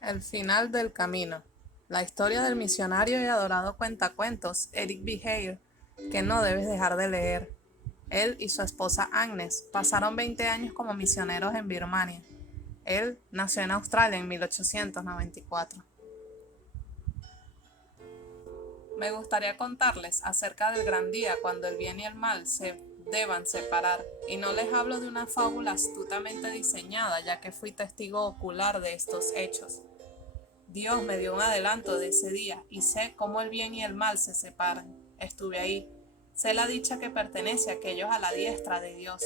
El final del camino. La historia del misionario y adorado cuentacuentos Eric B. Hale, que no debes dejar de leer. Él y su esposa Agnes pasaron 20 años como misioneros en Birmania. Él nació en Australia en 1894. Me gustaría contarles acerca del gran día cuando el bien y el mal se deban separar, y no les hablo de una fábula astutamente diseñada, ya que fui testigo ocular de estos hechos. Dios me dio un adelanto de ese día y sé cómo el bien y el mal se separan. Estuve ahí. Sé la dicha que pertenece a aquellos a la diestra de Dios.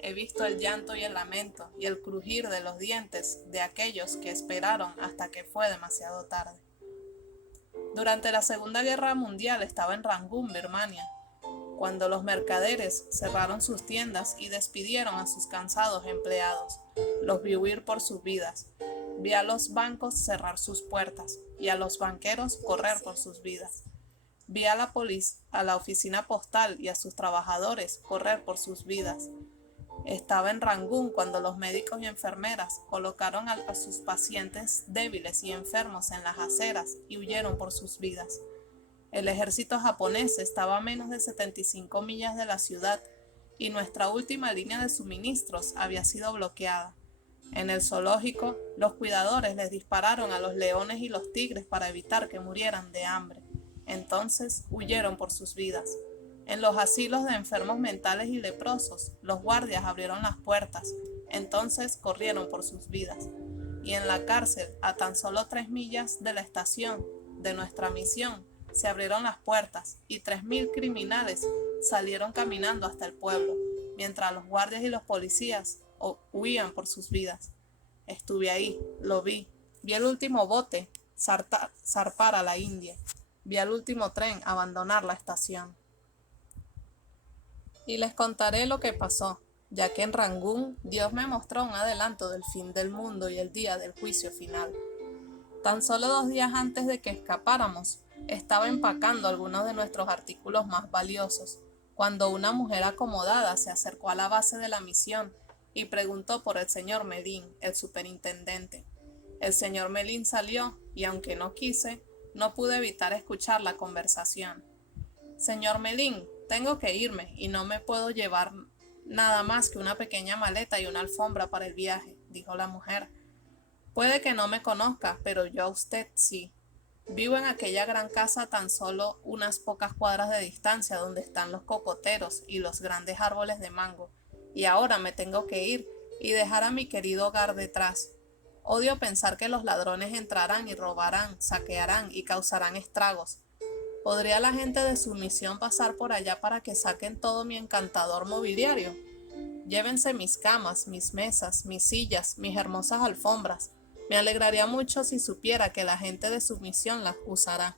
He visto el llanto y el lamento y el crujir de los dientes de aquellos que esperaron hasta que fue demasiado tarde. Durante la Segunda Guerra Mundial estaba en Rangún, Birmania, cuando los mercaderes cerraron sus tiendas y despidieron a sus cansados empleados. Los vi huir por sus vidas. Vi a los bancos cerrar sus puertas y a los banqueros correr por sus vidas. Vi a la oficina postal y a sus trabajadores correr por sus vidas. Estaba en Rangún cuando los médicos y enfermeras colocaron a sus pacientes débiles y enfermos en las aceras y huyeron por sus vidas. El ejército japonés estaba a menos de 75 millas de la ciudad y nuestra última línea de suministros había sido bloqueada. En el zoológico, los cuidadores les dispararon a los leones y los tigres para evitar que murieran de hambre. Entonces huyeron por sus vidas. En los asilos de enfermos mentales y leprosos, los guardias abrieron las puertas. Entonces corrieron por sus vidas. Y en la cárcel, a tan solo 3 millas de la estación de nuestra misión, se abrieron las puertas y 3.000 criminales salieron caminando hasta el pueblo, mientras los guardias y los policías huían por sus vidas. Estuve ahí, lo vi. Vi el último bote zarpar a la India. Vi al último tren abandonar la estación. Y les contaré lo que pasó, ya que en Rangún Dios me mostró un adelanto del fin del mundo y el día del juicio final. Tan solo 2 días antes de que escapáramos, estaba empacando algunos de nuestros artículos más valiosos, cuando una mujer acomodada se acercó a la base de la misión y preguntó por el señor Melín, el superintendente. El señor Melín salió y aunque no quise, no pude evitar escuchar la conversación. Señor Melín, tengo que irme y no me puedo llevar nada más que una pequeña maleta y una alfombra para el viaje, dijo la mujer. Puede que no me conozca, pero yo a usted sí. Vivo en aquella gran casa a tan solo unas pocas cuadras de distancia donde están los cocoteros y los grandes árboles de mango, y ahora me tengo que ir y dejar a mi querido hogar detrás. Odio pensar que los ladrones entrarán y robarán, saquearán y causarán estragos. ¿Podría la gente de su misión pasar por allá para que saquen todo mi encantador mobiliario? Llévense mis camas, mis mesas, mis sillas, mis hermosas alfombras. Me alegraría mucho si supiera que la gente de su misión las usará.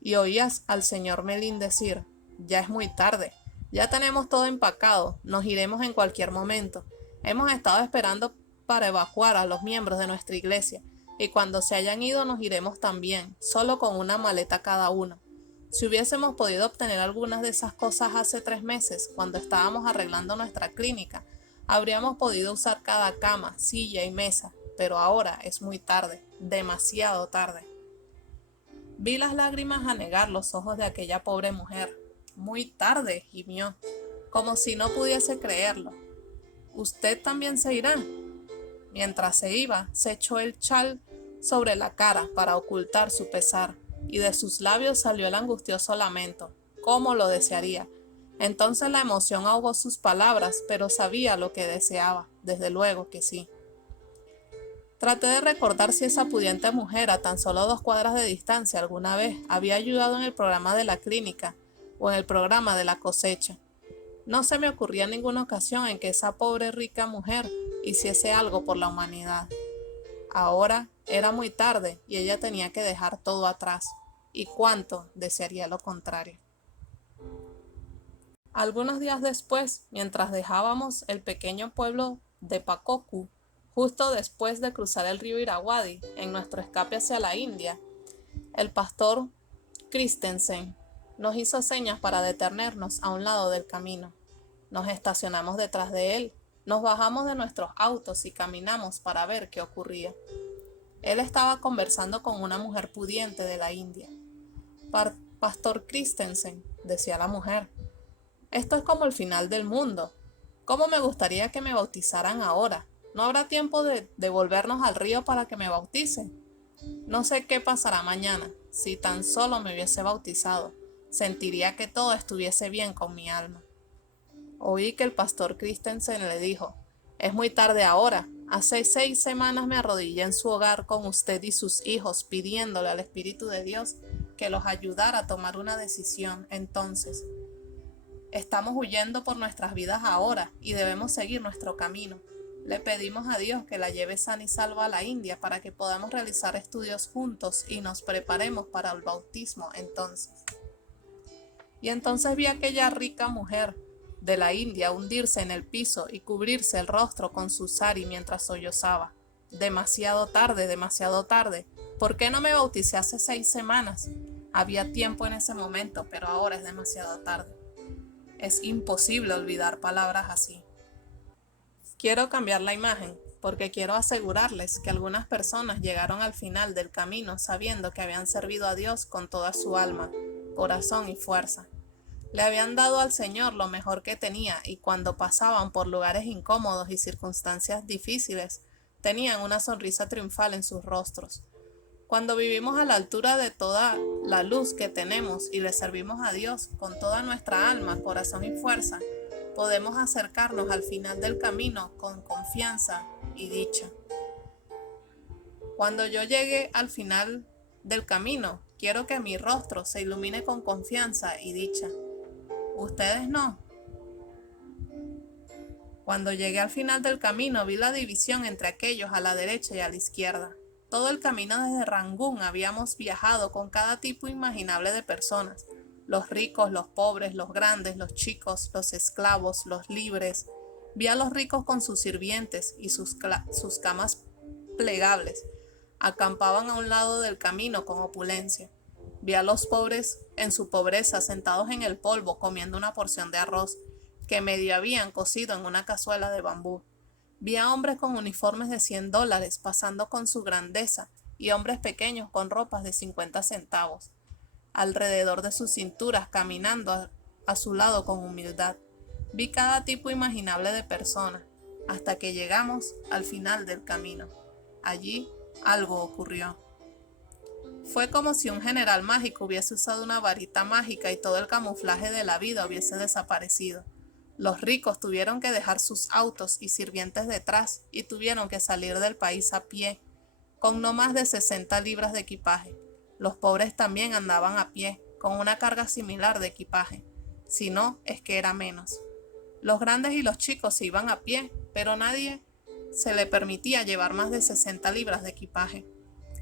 Y oías al señor Melín decir, ya es muy tarde, ya tenemos todo empacado, nos iremos en cualquier momento. Hemos estado esperando para evacuar a los miembros de nuestra iglesia, y cuando se hayan ido nos iremos también, solo con una maleta cada uno. Si hubiésemos podido obtener algunas de esas cosas hace 3 meses, cuando estábamos arreglando nuestra clínica, habríamos podido usar cada cama, silla y mesa, pero ahora es muy tarde, demasiado tarde. Vi las lágrimas anegar los ojos de aquella pobre mujer. Muy tarde, gimió, como si no pudiese creerlo. ¿Usted también se irá? Mientras se iba, se echó el chal sobre la cara para ocultar su pesar, y de sus labios salió el angustioso lamento. ¿Cómo lo desearía? Entonces la emoción ahogó sus palabras, pero sabía lo que deseaba, desde luego que sí. Traté de recordar si esa pudiente mujer a tan solo 2 cuadras de distancia alguna vez había ayudado en el programa de la clínica o en el programa de la cosecha. No se me ocurría ninguna ocasión en que esa pobre rica mujer hiciese algo por la humanidad. Ahora era muy tarde y ella tenía que dejar todo atrás. ¿Y cuánto desearía lo contrario? Algunos días después, mientras dejábamos el pequeño pueblo de Pacocu, justo después de cruzar el río Irrawaddy en nuestro escape hacia la India, el pastor Christensen nos hizo señas para detenernos a un lado del camino. Nos estacionamos detrás de él, nos bajamos de nuestros autos y caminamos para ver qué ocurría. Él estaba conversando con una mujer pudiente de la India. Pastor Christensen, decía la mujer, esto es como el final del mundo. ¿Cómo me gustaría que me bautizaran ahora? ¿No habrá tiempo de volvernos al río para que me bauticen? No sé qué pasará mañana. Si tan solo me hubiese bautizado, sentiría que todo estuviese bien con mi alma. Oí que el pastor Christensen le dijo, es muy tarde ahora. Hace 6 semanas me arrodillé en su hogar con usted y sus hijos pidiéndole al Espíritu de Dios que los ayudara a tomar una decisión. Entonces, estamos huyendo por nuestras vidas ahora y debemos seguir nuestro camino. Le pedimos a Dios que la lleve sana y salva a la India para que podamos realizar estudios juntos y nos preparemos para el bautismo entonces. Y entonces vi a aquella rica mujer de la India hundirse en el piso y cubrirse el rostro con su sari mientras sollozaba. Demasiado tarde, demasiado tarde. ¿Por qué no me bauticé hace 6 semanas? Había tiempo en ese momento, pero ahora es demasiado tarde. Es imposible olvidar palabras así. Quiero cambiar la imagen, porque quiero asegurarles que algunas personas llegaron al final del camino sabiendo que habían servido a Dios con toda su alma, corazón y fuerza. Le habían dado al Señor lo mejor que tenía y cuando pasaban por lugares incómodos y circunstancias difíciles, tenían una sonrisa triunfal en sus rostros. Cuando vivimos a la altura de toda la luz que tenemos y le servimos a Dios con toda nuestra alma, corazón y fuerza, podemos acercarnos al final del camino con confianza y dicha. Cuando yo llegue al final del camino, quiero que mi rostro se ilumine con confianza y dicha. ¿Ustedes no? Cuando llegué al final del camino, vi la división entre aquellos a la derecha y a la izquierda. Todo el camino desde Rangún habíamos viajado con cada tipo imaginable de personas. Los ricos, los pobres, los grandes, los chicos, los esclavos, los libres. Vi a los ricos con sus sirvientes y sus camas plegables. Acampaban a un lado del camino con opulencia. Vi a los pobres en su pobreza sentados en el polvo comiendo una porción de arroz que medio habían cocido en una cazuela de bambú. Vi a hombres con uniformes de $100 pasando con su grandeza y hombres pequeños con ropas de 50 centavos, alrededor de sus cinturas caminando a su lado con humildad. Vi cada tipo imaginable de persona hasta que llegamos al final del camino. Allí algo ocurrió. Fue como si un general mágico hubiese usado una varita mágica y todo el camuflaje de la vida hubiese desaparecido. Los ricos tuvieron que dejar sus autos y sirvientes detrás y tuvieron que salir del país a pie, con no más de 60 libras de equipaje. Los pobres también andaban a pie, con una carga similar de equipaje. Si no, es que era menos. Los grandes y los chicos se iban a pie, pero nadie se le permitía llevar más de 60 libras de equipaje.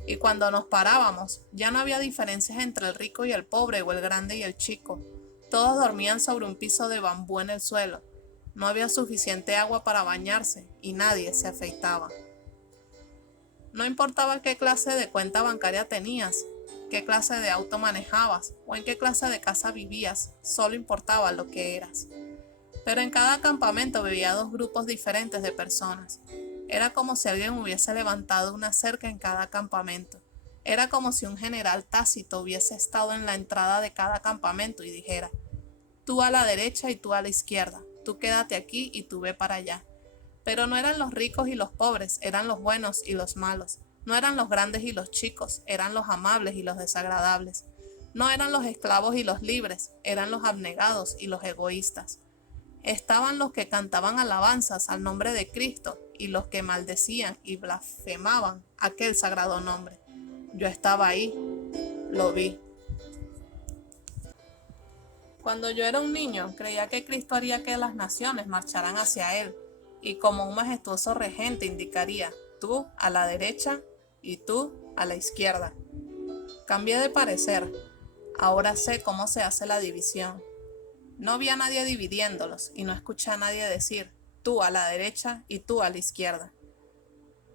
Y cuando nos parábamos, ya no había diferencias entre el rico y el pobre o el grande y el chico. Todos dormían sobre un piso de bambú en el suelo. No había suficiente agua para bañarse y nadie se afeitaba. No importaba qué clase de cuenta bancaria tenías, qué clase de auto manejabas o en qué clase de casa vivías, solo importaba lo que eras. Pero en cada campamento vivía 2 grupos diferentes de personas. Era como si alguien hubiese levantado una cerca en cada campamento. Era como si un general Tácito hubiese estado en la entrada de cada campamento y dijera: tú a la derecha y tú a la izquierda, tú quédate aquí y tú ve para allá. Pero no eran los ricos y los pobres, eran los buenos y los malos. No eran los grandes y los chicos, eran los amables y los desagradables. No eran los esclavos y los libres, eran los abnegados y los egoístas. Estaban los que cantaban alabanzas al nombre de Cristo y los que maldecían y blasfemaban aquel sagrado nombre. Yo estaba ahí, lo vi. Cuando yo era un niño, creía que Cristo haría que las naciones marcharan hacia Él, y como un majestuoso regente indicaría: tú a la derecha y tú a la izquierda. Cambié de parecer. Ahora sé cómo se hace la división. No vi a nadie dividiéndolos y no escuché a nadie decir: tú a la derecha y tú a la izquierda.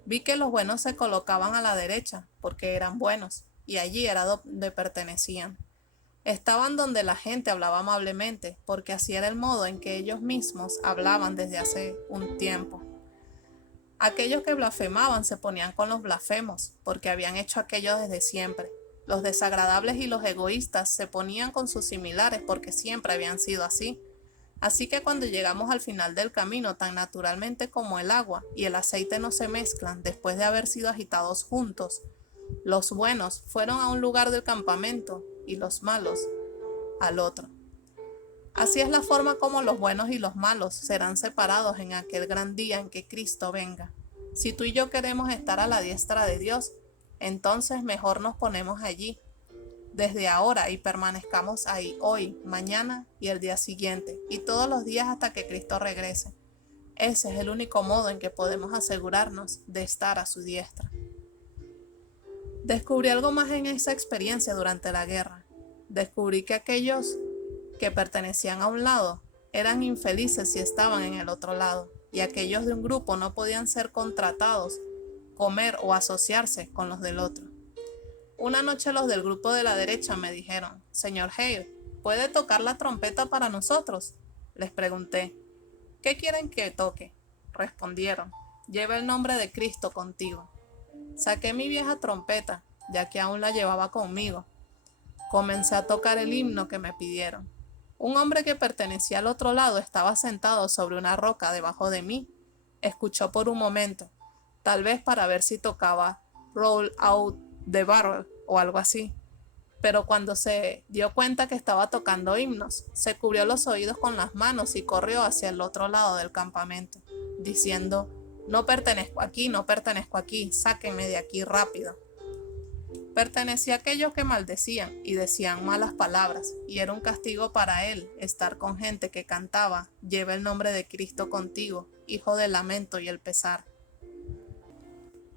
Vi que los buenos se colocaban a la derecha porque eran buenos y allí era donde pertenecían. Estaban donde la gente hablaba amablemente, porque así era el modo en que ellos mismos hablaban desde hace un tiempo. Aquellos que blasfemaban se ponían con los blasfemos, porque habían hecho aquello desde siempre. Los desagradables y los egoístas se ponían con sus similares porque siempre habían sido así. Así que cuando llegamos al final del camino, tan naturalmente como el agua y el aceite no se mezclan después de haber sido agitados juntos, los buenos fueron a un lugar del campamento y los malos al otro. Así es la forma como los buenos y los malos serán separados en aquel gran día en que Cristo venga. Si tú y yo queremos estar a la diestra de Dios, entonces mejor nos ponemos allí desde ahora y permanezcamos ahí hoy, mañana y el día siguiente, y todos los días hasta que Cristo regrese. Ese es el único modo en que podemos asegurarnos de estar a su diestra. Descubrí algo más en esa experiencia durante la guerra. Descubrí que aquellos que pertenecían a un lado eran infelices si estaban en el otro lado, y aquellos de un grupo no podían ser contratados, comer o asociarse con los del otro. Una noche los del grupo de la derecha me dijeron: «Señor Hale, ¿puede tocar la trompeta para nosotros?». Les pregunté: «¿Qué quieren que toque?». Respondieron: «Lleva el nombre de Cristo contigo». Saqué mi vieja trompeta, ya que aún la llevaba conmigo. Comencé a tocar el himno que me pidieron. Un hombre que pertenecía al otro lado estaba sentado sobre una roca debajo de mí. Escuchó por un momento, tal vez para ver si tocaba Roll Out the Barrel o algo así. Pero cuando se dio cuenta que estaba tocando himnos, se cubrió los oídos con las manos y corrió hacia el otro lado del campamento, diciendo: «No pertenezco aquí, sáquenme de aquí rápido». Pertenecía a aquellos que maldecían y decían malas palabras, y era un castigo para él estar con gente que cantaba: «Lleva el nombre de Cristo contigo, hijo del lamento y el pesar».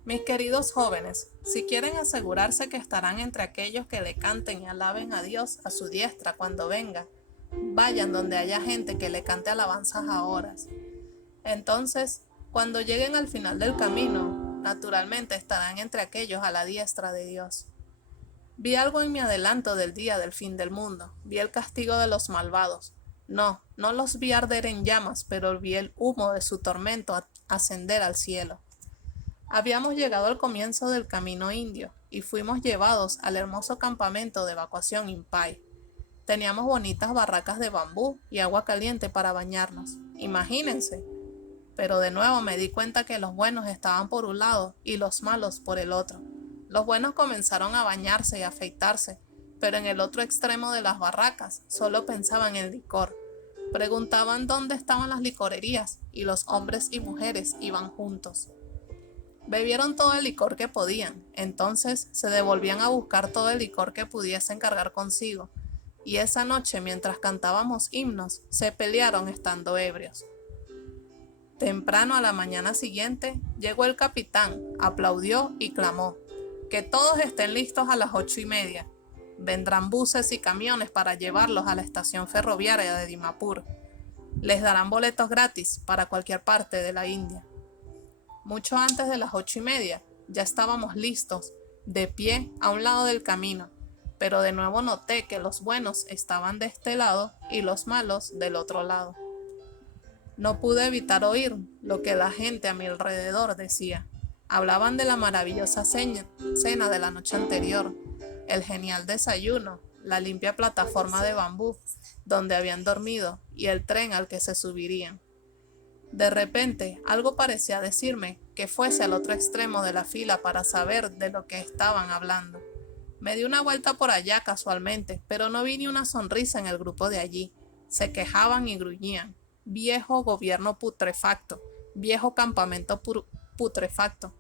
Mis queridos jóvenes, si quieren asegurarse que estarán entre aquellos que le canten y alaben a Dios a su diestra cuando venga, vayan donde haya gente que le cante alabanzas a horas. Entonces, cuando lleguen al final del camino, naturalmente estarán entre aquellos a la diestra de Dios. Vi algo en mi adelanto del día del fin del mundo. Vi el castigo de los malvados. No los vi arder en llamas, pero vi el humo de su tormento ascender al cielo. Habíamos llegado al comienzo del camino indio y fuimos llevados al hermoso campamento de evacuación Impai. Teníamos bonitas barracas de bambú y agua caliente para bañarnos. Imagínense. Pero de nuevo me di cuenta que los buenos estaban por un lado y los malos por el otro. Los buenos comenzaron a bañarse y a afeitarse, pero en el otro extremo de las barracas solo pensaban en licor. Preguntaban dónde estaban las licorerías y los hombres y mujeres iban juntos. Bebieron todo el licor que podían, entonces se devolvían a buscar todo el licor que pudiesen cargar consigo, y esa noche mientras cantábamos himnos se pelearon estando ebrios. Temprano a la mañana siguiente llegó el capitán, aplaudió y clamó: «Que todos estén listos a las 8:30. Vendrán buses y camiones para llevarlos a la estación ferroviaria de Dimapur. Les darán boletos gratis para cualquier parte de la India». Mucho antes de las 8:30 ya estábamos listos, de pie a un lado del camino, pero de nuevo noté que los buenos estaban de este lado y los malos del otro lado. No pude evitar oír lo que la gente a mi alrededor decía. Hablaban de la maravillosa cena de la noche anterior, el genial desayuno, la limpia plataforma de bambú donde habían dormido y el tren al que se subirían. De repente, algo parecía decirme que fuese al otro extremo de la fila para saber de lo que estaban hablando. Me di una vuelta por allá casualmente, pero no vi ni una sonrisa en el grupo de allí. Se quejaban y gruñían. Viejo gobierno putrefacto, viejo campamento putrefacto.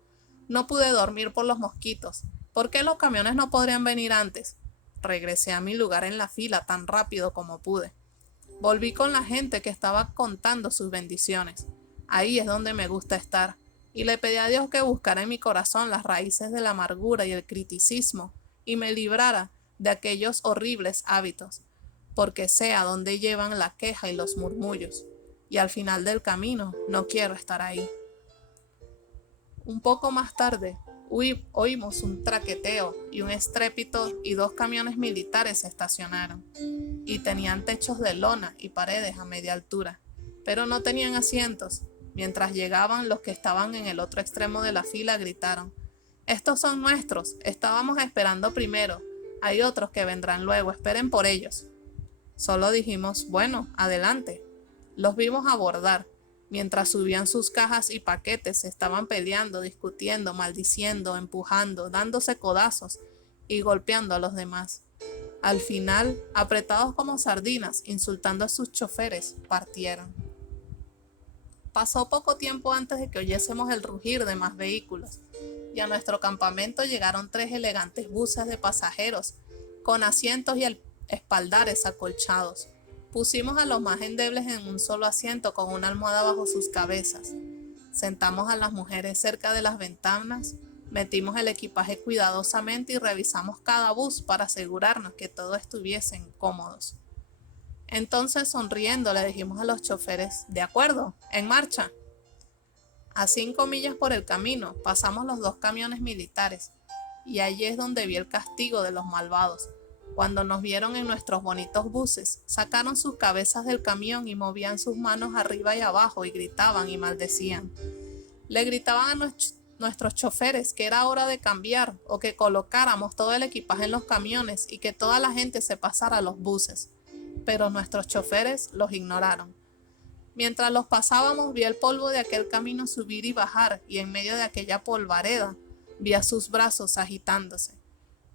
No pude dormir por los mosquitos. ¿Por qué los camiones no podrían venir antes? Regresé a mi lugar en la fila tan rápido como pude. Volví con la gente que estaba contando sus bendiciones. Ahí es donde me gusta estar. Y le pedí a Dios que buscara en mi corazón las raíces de la amargura y el criticismo y me librara de aquellos horribles hábitos, porque sé a dónde llevan la queja y los murmullos. Y al final del camino no quiero estar ahí. Un poco más tarde oímos un traqueteo y un estrépito y 2 camiones militares se estacionaron. Y tenían techos de lona y paredes a media altura, pero no tenían asientos. Mientras llegaban, los que estaban en el otro extremo de la fila gritaron: «Estos son nuestros, estábamos esperando primero. Hay otros que vendrán luego, esperen por ellos». Solo dijimos: «Bueno, adelante». Los vimos abordar. Mientras subían sus cajas y paquetes, estaban peleando, discutiendo, maldiciendo, empujando, dándose codazos y golpeando a los demás. Al final, apretados como sardinas, insultando a sus choferes, partieron. Pasó poco tiempo antes de que oyésemos el rugir de más vehículos, y a nuestro campamento llegaron 3 elegantes buses de pasajeros, con asientos y espaldares acolchados. Pusimos a los más endebles en un solo asiento con una almohada bajo sus cabezas. Sentamos a las mujeres cerca de las ventanas, metimos el equipaje cuidadosamente y revisamos cada bus para asegurarnos que todos estuviesen cómodos. Entonces, sonriendo, le dijimos a los choferes: «De acuerdo, en marcha». A 5 millas por el camino pasamos los 2 camiones militares, y allí es donde vi el castigo de los malvados. Cuando nos vieron en nuestros bonitos buses, sacaron sus cabezas del camión y movían sus manos arriba y abajo y gritaban y maldecían. Le gritaban a nuestros choferes que era hora de cambiar o que colocáramos todo el equipaje en los camiones y que toda la gente se pasara a los buses, pero nuestros choferes los ignoraron. Mientras los pasábamos, vi el polvo de aquel camino subir y bajar, y en medio de aquella polvareda vi a sus brazos agitándose.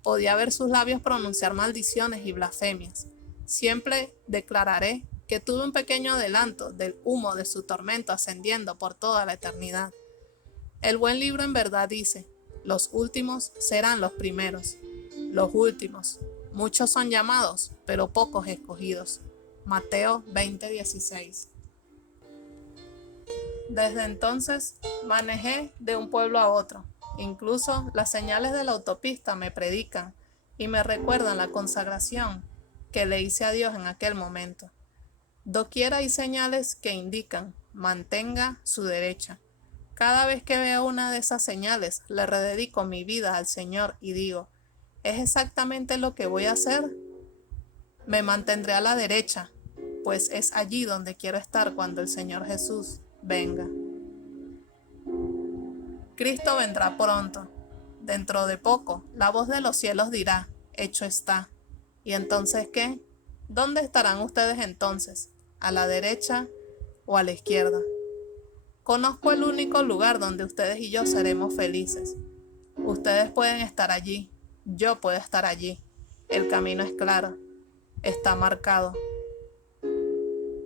Podía ver sus labios pronunciar maldiciones y blasfemias. Siempre declararé que tuve un pequeño adelanto del humo de su tormento ascendiendo por toda la eternidad. El buen libro en verdad dice: los últimos serán los primeros. Los últimos. Muchos son llamados, pero pocos escogidos. Mateo 20:16. Desde entonces manejé de un pueblo a otro. Incluso las señales de la autopista me predican y me recuerdan la consagración que le hice a Dios en aquel momento. Doquiera hay señales que indican: mantenga su derecha. Cada vez que veo una de esas señales, le rededico mi vida al Señor y digo: ¿es exactamente lo que voy a hacer? Me mantendré a la derecha, pues es allí donde quiero estar cuando el Señor Jesús venga. Cristo vendrá pronto. Dentro de poco, la voz de los cielos dirá: hecho está. ¿Y entonces qué? ¿Dónde estarán ustedes entonces? ¿A la derecha o a la izquierda? Conozco el único lugar donde ustedes y yo seremos felices. Ustedes pueden estar allí, yo puedo estar allí. El camino es claro, está marcado.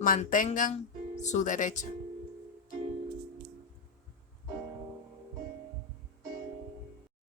Mantengan su derecha.